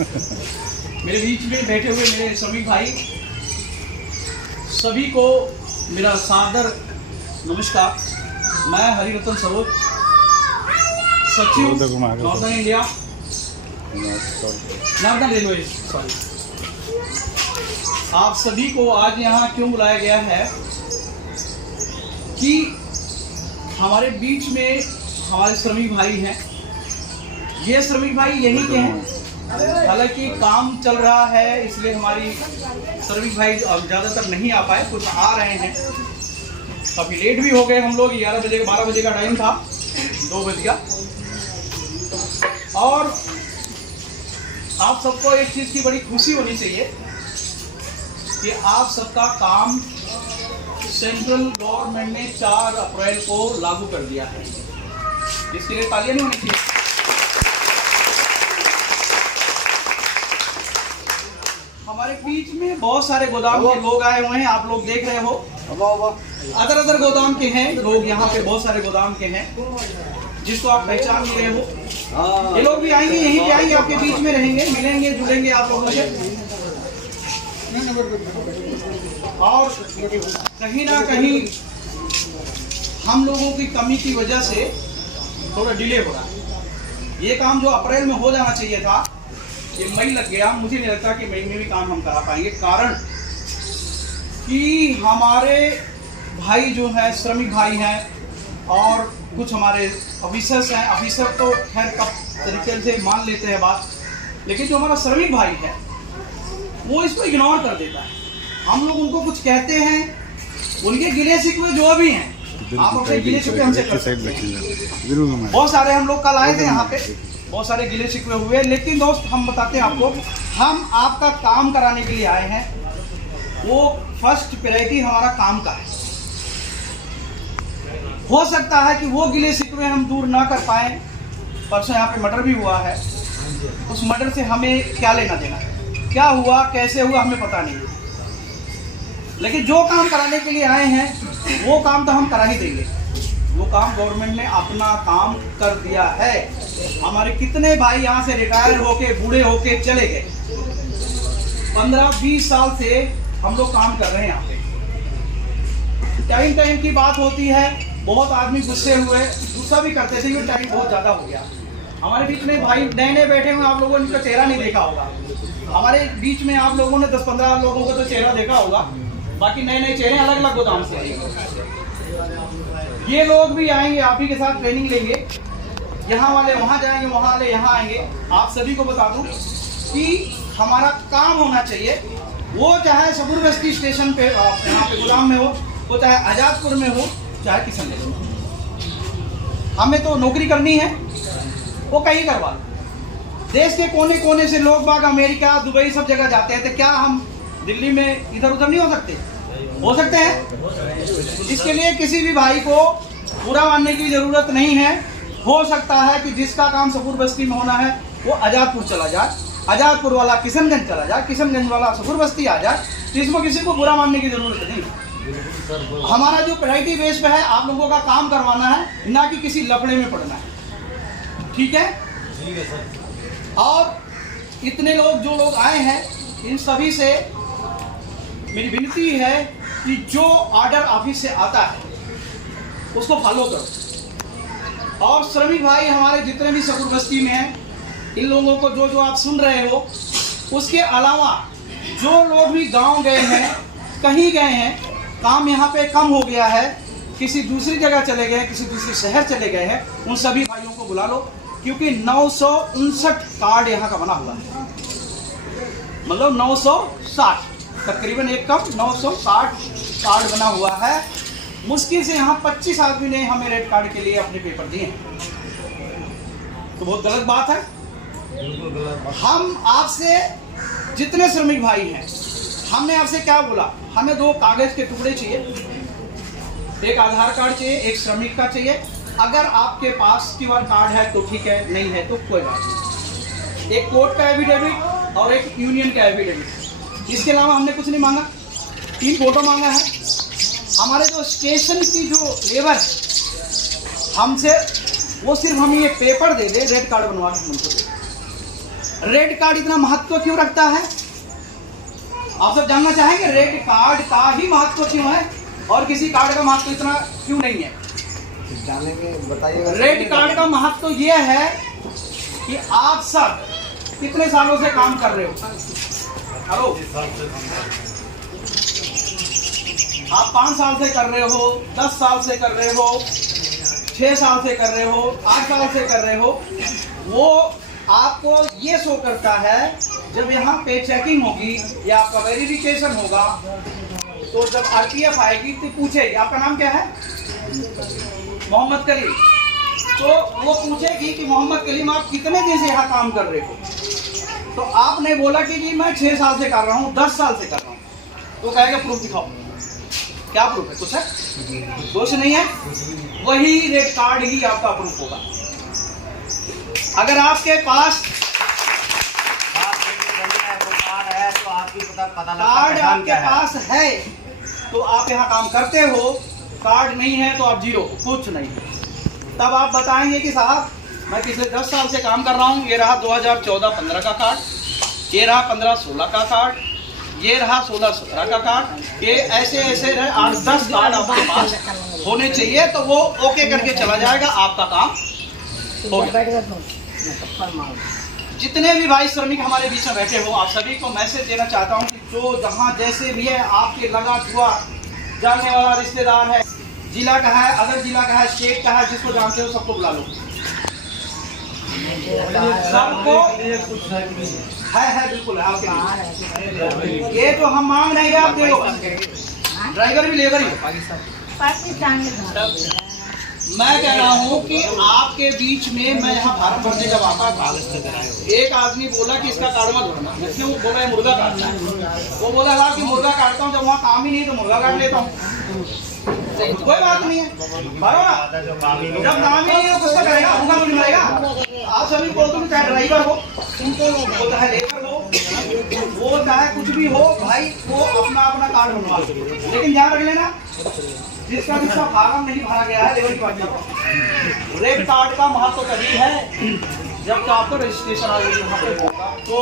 मेरे बीच में बैठे हुए मेरे श्रमिक भाई सभी को मेरा सादर नमस्कार। मैं हरिरतन सरोज, सचिव northern India, northern railway, sorry. आप सभी को आज यहाँ क्यों बुलाया गया है कि हमारे बीच में हमारे श्रमिक भाई हैं। ये श्रमिक भाई यही के हैं, हालांकि काम चल रहा है इसलिए हमारी श्रमिक भाई ज़्यादातर नहीं आ पाए, कुछ आ रहे हैं। काफ़ी लेट भी हो गए हम लोग, 11 बजे 12 बजे का टाइम था, 2 बज गया। और आप सबको एक चीज़ की बड़ी खुशी होनी चाहिए कि आप सबका काम सेंट्रल गवर्नमेंट ने 4 अप्रैल को लागू कर दिया है, जिसके लिए तालियां नहीं होनी चाहिए। हमारे बीच में बहुत सारे गोदाम के लोग आए हुए हैं, आप लोग देख रहे हो। अदर गोदाम के हैं लोग, यहाँ पे बहुत सारे गोदाम के हैं जिसको आप पहचान नहीं रहे हो। ये लोग भी आएंगे, यहीं पे आएंगे, आपके बीच में रहेंगे, मिलेंगे, जुड़ेंगे आप लोगों से। और कहीं ना कहीं हम लोगों की कमी की वजह से थोड़ा डिले हो रहा है। ये काम जो अप्रैल में हो जाना चाहिए था, ये मई लग गया। मुझे नहीं लगता कि मई में भी काम हम करा पाएंगे, कारण कि हमारे भाई जो है श्रमिक भाई हैं और कुछ हमारे ऑफिसर्स हैं। ऑफिसर तो खैर कब तरीके से मान लेते हैं बात, लेकिन जो हमारा श्रमिक भाई है वो इसको इग्नोर कर देता है। हम लोग उनको कुछ कहते हैं, उनके गिले शिकवे जो भी हैं, आप अपने गिले शिकवे हमसे कर सकते हैं। बहुत सारे हम लोग कल आए थे यहाँ पे, बहुत सारे गिले शिकवे हुए, लेकिन दोस्त हम बताते हैं आपको, हम आपका काम कराने के लिए आए हैं। वो फर्स्ट प्रायोरिटी हमारा काम का है। हो सकता है कि वो गिले शिकवे हम दूर ना कर पाए। परसों यहाँ पे मर्डर भी हुआ है, उस मर्डर से हमें क्या लेना देना, क्या हुआ कैसे हुआ हमें पता नहीं, लेकिन जो काम कराने के लिए आए हैं वो काम तो हम करा ही देंगे। वो काम गवर्नमेंट ने अपना काम कर दिया है। हमारे कितने भाई यहाँ से रिटायर होके बूढ़े होके चले गए। 15-20 साल से हम लोग काम कर रहे हैं यहाँ पे। टाइम की बात होती है, बहुत आदमी गुस्सा भी करते थे कि टाइम बहुत ज़्यादा हो गया। हमारे बीच में भाई नए बैठे हुए, आप लोगों ने इनका चेहरा नहीं देखा होगा। हमारे बीच में आप लोगों ने 10-15 लोगों का तो चेहरा देखा होगा, बाकी नए चेहरे अलग अलग गोदाम से आएंगे। ये लोग भी आएंगे, आप ही के साथ ट्रेनिंग लेंगे। यहाँ वाले वहाँ जाएंगे, वहाँ वाले यहाँ आएंगे। आप सभी को बता दूं कि हमारा काम होना चाहिए, वो चाहे सबुर बस्ती स्टेशन पे यहाँ पे गोदाम में हो, वो चाहे आजादपुर में हो, चाहे किशनगंज में हो। हमें तो नौकरी करनी है, वो कहीं करवा लो। देश के कोने कोने से लोग बाग अमेरिका दुबई सब जगह जाते हैं, तो क्या हम दिल्ली में इधर उधर नहीं हो सकते? हो सकते हैं। इसके लिए किसी भी भाई को बुरा मानने की जरूरत नहीं है। हो सकता है कि जिसका काम सफूर बस्ती में होना है वो आजादपुर चला जाए, आजादपुर वाला किशनगंज चला जाए, किशनगंज वाला सफूर बस्ती आ जाए, तो इसमें किसी को बुरा मानने की जरूरत नहीं। हमारा जो प्रायोरिटी बेस पे है, आप लोगों का काम करवाना है, ना कि किसी लफड़े में पड़ना है। ठीक है? ठीक है सर। और इतने लोग जो लोग आए हैं, इन सभी से मेरी विनती है कि जो ऑर्डर ऑफिस से आता है उसको फॉलो करो। और श्रमिक भाई हमारे जितने भी सफूर बस्ती में हैं, इन लोगों को जो आप सुन रहे हो, उसके अलावा जो लोग भी गांव गए हैं, कहीं गए हैं, काम यहाँ पे कम हो गया है, किसी दूसरी जगह चले गए, किसी दूसरे शहर चले गए हैं, उन सभी भाइयों को बुला लो, क्योंकि 959 कार्ड यहाँ का बना हुआ है। मतलब 960 तकरीबन, एक कम 960 कार्ड बना हुआ है। मुश्किल से यहाँ 25 आदमी ने हमें रेड कार्ड के लिए अपने पेपर दिए हैं, तो बहुत गलत बात है। हम आपसे जितने श्रमिक भाई हैं, हमने आपसे क्या बोला, हमें 2 कागज के टुकड़े चाहिए, एक आधार कार्ड चाहिए, एक श्रमिक का चाहिए। अगर आपके पास QR कार्ड है तो ठीक है, नहीं है तो कोई बात नहीं। एक कोर्ट का एफिडेविट और एक यूनियन का एफिडेविट, इसके अलावा हमने कुछ नहीं मांगा। 3 फोटो मांगा है। हमारे जो स्टेशन की जो लेबर हमसे, वो सिर्फ हमें ये पेपर दे दे, रेड कार्ड बनवा के हमको दे। रेड कार्ड इतना महत्व क्यों रखता है? आप सब जानना चाहेंगे रेड कार्ड का ही महत्व क्यों है और किसी कार्ड का महत्व इतना क्यों नहीं है? जानेंगे, बताइएगा। रेड कार्ड का महत्व यह है कि आप सब कितने सालों से काम कर रहे हो? हेलो, आप 5 साल से कर रहे हो, 10 साल से कर रहे हो, 6 साल से कर रहे हो, 8 साल से कर रहे हो, वो आपको ये शो करता है जब यहाँ पे चेकिंग होगी या आपका वेरिफिकेशन होगा, तो जब आरपीएफ आएगी तो पूछेगी आपका नाम क्या है? मोहम्मद कलीम। तो वो पूछेगी कि मोहम्मद कलीम आप कितने दिन से यहाँ काम कर रहे हो? तो आपने बोला कि जी मैं 6 साल से कर रहा हूँ, 10 साल से कर रहा हूँ, तो कहेगा प्रूफ दिखाओ। क्या प्रूफ है? कुछ है? कुछ नहीं है। वही रेड कार्ड ही आपका प्रूफ होगा। अगर आपके पास कार्ड आपके पास है तो आप यहाँ काम करते हो, कार्ड नहीं है तो आप जीरो, कुछ नहीं। तब आप बताएंगे कि साहब मैं पिछले 10 साल से काम कर रहा हूँ, ये रहा 2014-15 का कार्ड, ये रहा 15-16 का कार्ड, ये रहा 16-17 का कार्ड, ये ऐसे ऐसे 8-10 कार्ड आपके पास होने चाहिए, तो वो ओके करके चला जाएगा, आपका काम हो गया। जितने भी भाई श्रमिक हमारे बीच में बैठे हो, आप सभी को मैसेज देना चाहता हूँ कि जो जहाँ जैसे भी है, आपके लगा हुआ जानने वाला रिश्तेदार है, जिला का है, अदर जिला का है, स्टेट का है, जिसको जानते हो सबको बुला लो। सबको है बिल्कुल है आपके लिए। ये जो हम मांग रहे हैं आप दे लो, ड्राइवर भी लेबर ही। मैं कह रहा हूँ कि आपके बीच में मैं यहाँ फार्म भरने जब आता था, एक आदमी बोला कि इसका कार्ड मत भरना। मैं क्यों बोला? है मुर्गा काटना है। वो बोला साहब कि मुर्गा काटता हूँ, जब वहाँ काम ही नहीं तो मुर्गा काट लेता हूँ। कोई बात नहीं है, भरो ना। जब काम ही नहीं है कुछ तो करेगा, भूखा तो नहीं मरेगा। आप सभी बोलते हो चाहे ड्राइवर हो, चाहे लेबर हो, वो चाहे कुछ भी हो भाई, वो अपना अपना कार्ड बनवा लो। लेकिन ध्यान रख लेना, जिसका फार्म नहीं भरा गया है, लेबर की बात, रेड कार्ड का महत्व तभी है जब आपका रजिस्ट्रेशन आ गई वहाँ पे